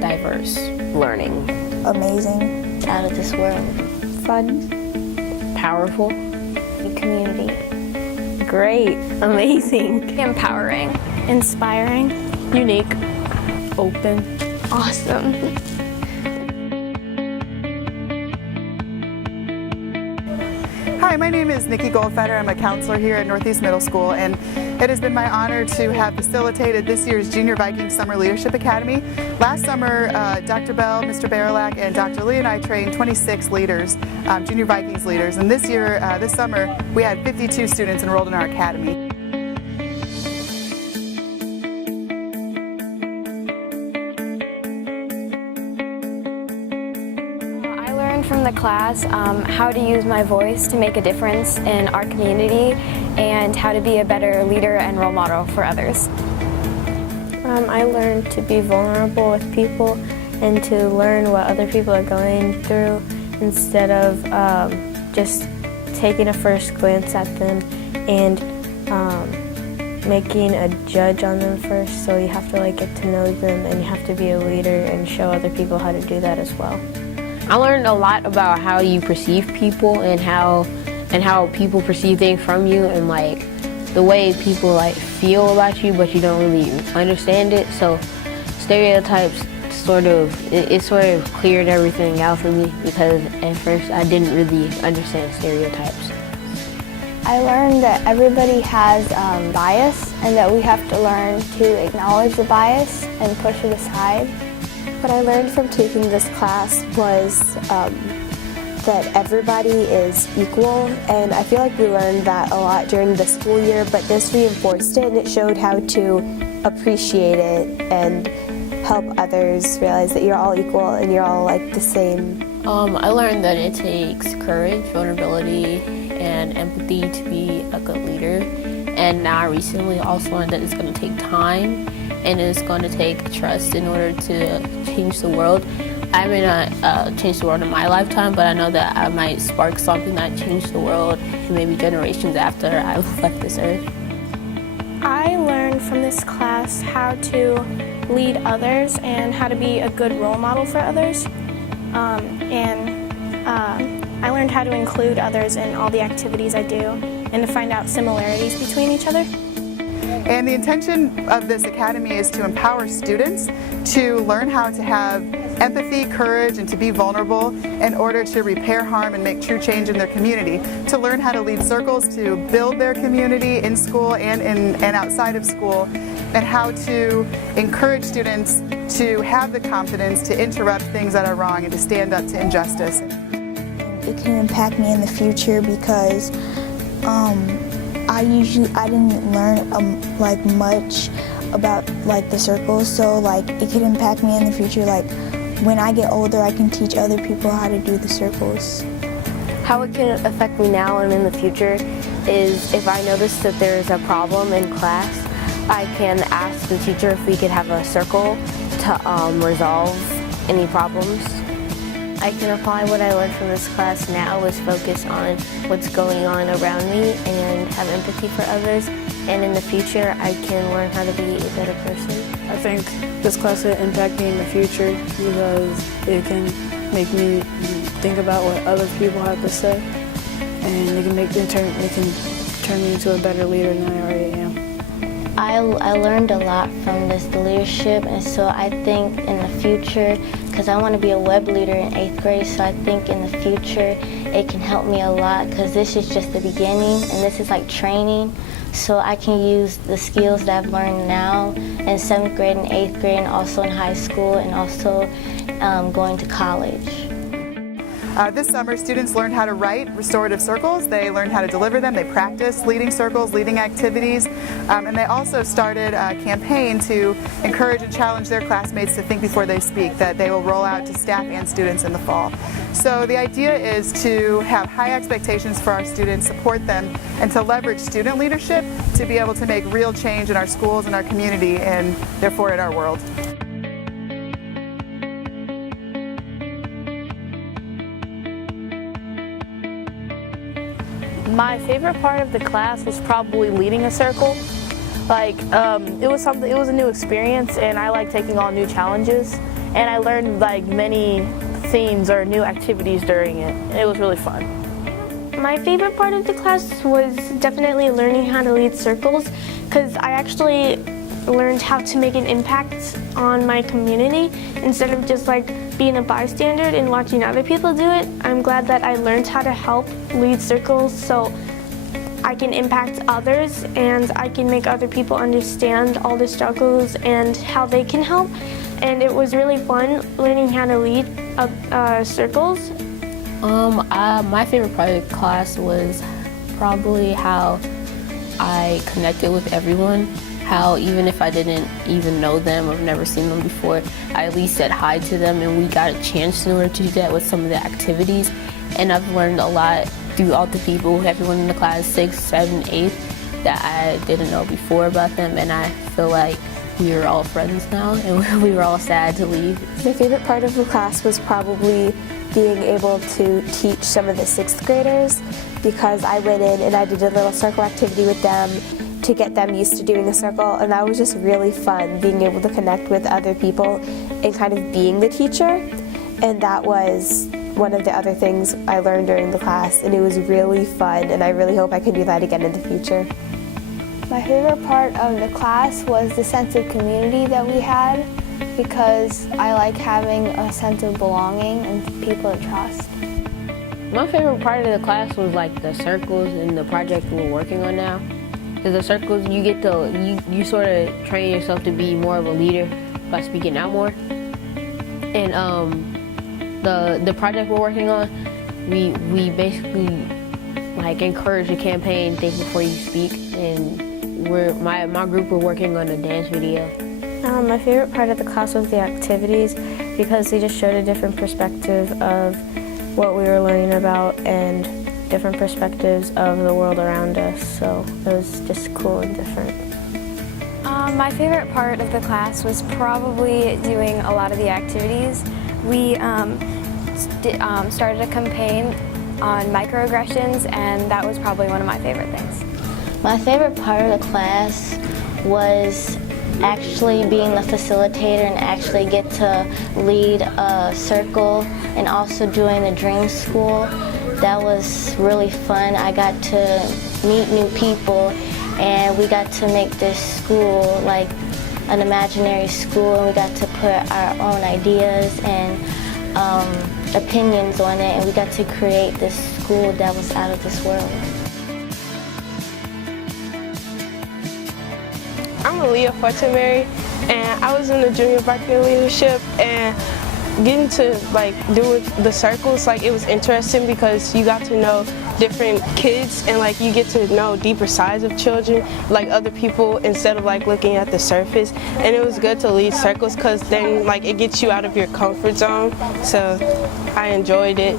Diverse. Learning. Amazing. Out of this world. Fun. Powerful. Community. Great. Amazing. Empowering. Inspiring. Unique. Open. Awesome. Hi, my name is Nikki Goldfeder. I'm a counselor here at Northeast Middle School, and it has been my honor to have facilitated this year's Junior Vikings Summer Leadership Academy. Last summer, Dr. Bell, Mr. Barilak, and Dr. Lee and I trained 26 leaders, Junior Vikings leaders, and this year, this summer, we had 52 students enrolled in our academy. From the class how to use my voice to make a difference in our community and how to be a better leader and role model for others. I learned to be vulnerable with people and to learn what other people are going through instead of just taking a first glance at them and making a judge on them first. So you have to get to know them, and you have to be a leader and show other people how to do that as well. I learned a lot about how you perceive people and how people perceive things from you, and the way people feel about you, but you don't really understand it. So stereotypes sort of cleared everything out for me, because at first I didn't really understand stereotypes. I learned that everybody has bias and that we have to learn to acknowledge the bias and push it aside. What I learned from taking this class was that everybody is equal, and I feel like we learned that a lot during the school year, but this reinforced it, and it showed how to appreciate it and help others realize that you're all equal and you're all the same. I learned that it takes courage, vulnerability, and empathy to be a good leader, and now I recently also learned that it's going to take time and it's going to take trust in order to change the world. I may not change the world in my lifetime, but I know that I might spark something that changed the world and maybe generations after I've left this earth. I learned from this class how to lead others and how to be a good role model for others. I learned how to include others in all the activities I do and to find out similarities between each other. And the intention of this academy is to empower students to learn how to have empathy, courage, and to be vulnerable in order to repair harm and make true change in their community, to learn how to lead circles, to build their community in school and outside of school, and how to encourage students to have the confidence to interrupt things that are wrong and to stand up to injustice. It can impact me in the future because I didn't learn much about the circles, so it could impact me in the future. When I get older, I can teach other people how to do the circles. How it can affect me now and in the future is if I notice that there is a problem in class, I can ask the teacher if we could have a circle to resolve any problems. I can apply what I learned from this class now is focus on what's going on around me and have empathy for others. And in the future, I can learn how to be a better person. I think this class will impact me in the future because it can make me think about what other people have to say, and it can turn me into a better leader than I already am. I learned a lot from this leadership, and so I think in the future, because I want to be a web leader in 8th grade, so I think in the future it can help me a lot because this is just the beginning and this is training. So I can use the skills that I've learned now in 7th grade and 8th grade and also in high school and also going to college. This summer, students learned how to write restorative circles. They learned how to deliver them. They practiced leading circles, leading activities, and they also started a campaign to encourage and challenge their classmates to think before they speak that they will roll out to staff and students in the fall. So the idea is to have high expectations for our students, support them, and to leverage student leadership to be able to make real change in our schools and our community and therefore in our world. My favorite part of the class was probably leading a circle. It was a new experience, and I like taking on new challenges. and I learned like many themes or new activities during it. It was really fun. My favorite part of the class was definitely learning how to lead circles, because I actually learned how to make an impact on my community instead of just like being a bystander and watching other people do it. I'm glad that I learned how to help lead circles so I can impact others and I can make other people understand all the struggles and how they can help. And it was really fun learning how to lead circles. My favorite part of the class was probably how I connected with everyone. How even if I didn't even know them or never seen them before, I at least said hi to them, and we got a chance in order to do that with some of the activities. And I've learned a lot throughout the people, everyone in the class, 6th, 7th, 8th, that I didn't know before about them, and I feel like we are all friends now, and we were all sad to leave. My favorite part of the class was probably being able to teach some of the 6th graders, because I went in and I did a little circle activity with them to get them used to doing a circle, and that was just really fun, being able to connect with other people and kind of being the teacher. And that was one of the other things I learned during the class, and it was really fun, and I really hope I can do that again in the future. My favorite part of the class was the sense of community that we had, because I like having a sense of belonging and people to trust. My favorite part of the class was like the circles and the project we're working on now. Because the circles, you get to, you sort of train yourself to be more of a leader by speaking out more. And the project we're working on, we basically like encourage the campaign, think before you speak. And my group, we're working on a dance video. My favorite part of the class was the activities, because they just showed a different perspective of what we were learning about and different perspectives of the world around us, so it was just cool and different. My favorite part of the class was probably doing a lot of the activities. We started a campaign on microaggressions, and that was probably one of my favorite things. My favorite part of the class was actually being the facilitator and actually get to lead a circle, and also doing the dream school. That was really fun. I got to meet new people, and we got to make this school like an imaginary school, and we got to put our own ideas and opinions on it, and we got to create this school that was out of this world. I'm Aaliyah Fortenberry, and I was in the junior varsity leadership, and getting to like do the circles, like it was interesting because you got to know different kids, and like you get to know deeper sides of children, like other people, instead of like looking at the surface. And it was good to lead circles because then like it gets you out of your comfort zone, so I enjoyed it.